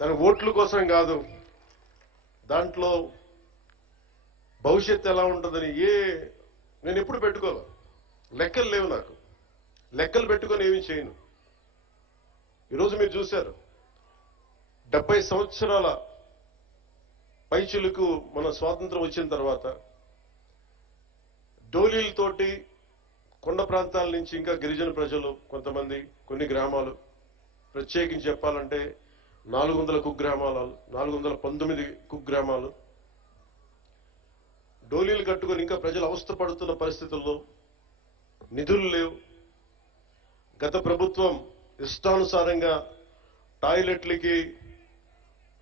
దాని ఓట్ల కోసం కాదు, దాంట్లో భవిష్యత్తు ఎలా ఉంటుందని నేను ఎప్పుడు పెట్టుకోను. లెక్కలు లేవు నాకు. లెక్కలు పెట్టుకొని ఏమీ చేయను. ఈరోజు మీరు చూశారు, 70 సంవత్సరాల పైచులకు మన స్వాతంత్రం వచ్చిన తర్వాత డోలీలతోటి కొండ ప్రాంతాల నుంచి ఇంకా గిరిజన ప్రజలు కొంతమంది, కొన్ని గ్రామాలు, ప్రత్యేకించి చెప్పాలంటే 400 కుగ్రామాలు, 419 కుగ్రామాలు డోలీలు కట్టుకొని ఇంకా ప్రజలు అవస్థ పడుతున్న పరిస్థితుల్లో నిధులు లేవు. గత ప్రభుత్వం ఇష్టానుసారంగా టాయిలెట్లకి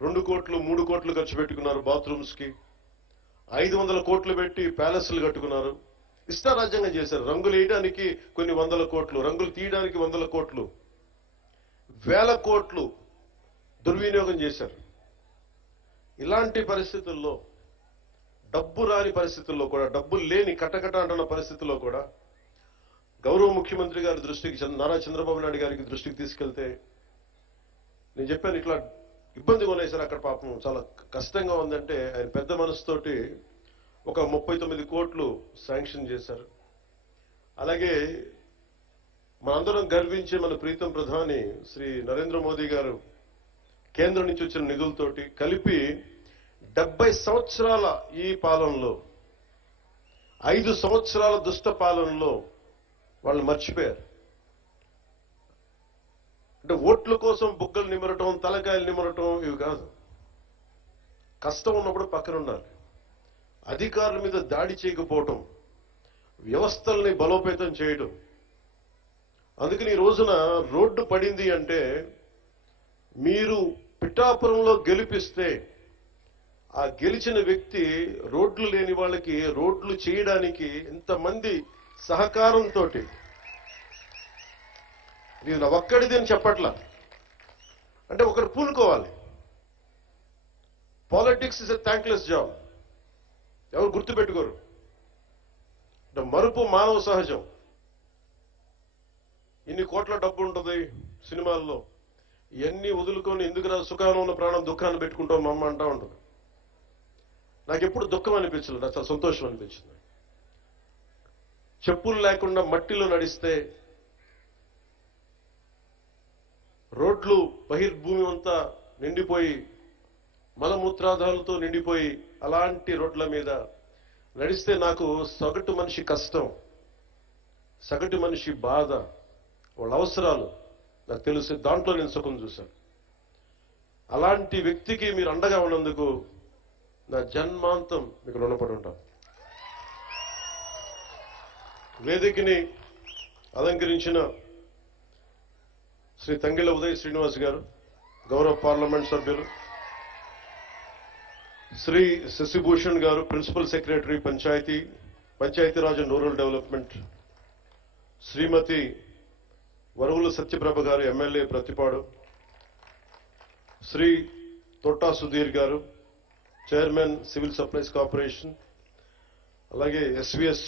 2 కోట్లు 3 కోట్లు ఖర్చు పెట్టుకున్నారు, బాత్రూమ్స్ కి 500 కోట్లు పెట్టి ప్యాలెస్లు కట్టుకున్నారు. ఇష్టారాజ్యంగా చేశారు. రంగులు వేయడానికి కొన్ని 100 కోట్లు, రంగులు తీయడానికి 100 కోట్లు, 1000 కోట్లు దుర్వినియోగం చేశారు. ఇలాంటి పరిస్థితుల్లో, డబ్బు రాని పరిస్థితుల్లో కూడా, డబ్బులు లేని కటకట అంటున్న పరిస్థితుల్లో కూడా గౌరవ ముఖ్యమంత్రి గారి దృష్టికి, నారా చంద్రబాబు నాయుడు గారికి దృష్టికి తీసుకెళ్తే నేను చెప్పాను, ఇట్లా ఇబ్బందిగా ఉన్నాయి సార్ అక్కడ, పాపం చాలా కష్టంగా ఉందంటే ఆయన పెద్ద మనసుతోటి ఒక 39 కోట్లు శాంక్షన్ చేశారు. అలాగే మనందరం గర్వించే మన ప్రీతం ప్రధాని శ్రీ నరేంద్ర మోదీ గారు కేంద్రం నుంచి వచ్చిన నిధులతోటి కలిపి 70 సంవత్సరాల ఈ పాలనలో, 5 సంవత్సరాల దుష్ట పాలనలో వాళ్ళు మర్చిపోయారు. అంటే ఓట్ల కోసం బుగ్గలు నిమరటం, తలకాయలు నిమరటం ఇవి కాదు. కష్టం ఉన్నప్పుడు పక్కన ఉండాలి. అధికారుల మీద దాడి చేయకపోవటం, వ్యవస్థల్ని బలోపేతం చేయడం. అందుకని ఈ రోజున రోడ్డు పడింది అంటే, మీరు పిఠాపురంలో గెలిపిస్తే ఆ గెలిచిన వ్యక్తి రోడ్లు లేని వాళ్ళకి రోడ్లు చేయడానికి ఎంతమంది సహకారంతో, ఇది నా ఒక్కడిది అని చెప్పట్లా, అంటే ఒకరు పూనుకోవాలి. Politics is a thankless job. ఎవరు గుర్తుపెట్టుకోరు. మరుపు మానవ సహజం. ఇన్ని కోట్ల డబ్బు ఉంటుంది సినిమాల్లో, ఇవన్నీ వదులుకొని ఎందుకు రా సుఖాన్ని ఉన్న ప్రాణం దుఃఖాన్ని పెట్టుకుంటాం మా అమ్మ అంటా ఉంటుంది. నాకు ఎప్పుడు దుఃఖం అనిపించలేదు, నాకు చాలా సంతోషం అనిపించింది. చెప్పులు లేకుండా మట్టిలో నడిస్తే, రోడ్లు బహిర్భూమి అంతా నిండిపోయి మలమూత్రాదాలతో నిండిపోయి అలాంటి రోడ్ల మీద నడిస్తే నాకు సగటు మనిషి కష్టం, సగటు మనిషి బాధ, వాళ్ళ అవసరాలు నాకు తెలుసు. దాంట్లో నేను సుఖం చూశాను. అలాంటి వ్యక్తికి మీరు అండగా ఉన్నందుకు నా జన్మాంతం మీకు రుణపడి ఉంటాను. వేదికని అలంకరించిన శ్రీ తంగిళ్ళ ఉదయ్ శ్రీనివాస్ గారు, గౌరవ పార్లమెంట్ సభ్యులు, శ్రీ శశిభూషణ్ గారు, principal secretary Panchayati Raj and rural development, Shrimati Varuvula Satyaprabha గారు, ఎమ్మెల్యే ప్రతిపాడు, శ్రీ తొట్టా సుధీర్ గారు, చైర్మన్ సివిల్ సప్లైస్ కార్పొరేషన్, అలాగే ఎస్వీఎస్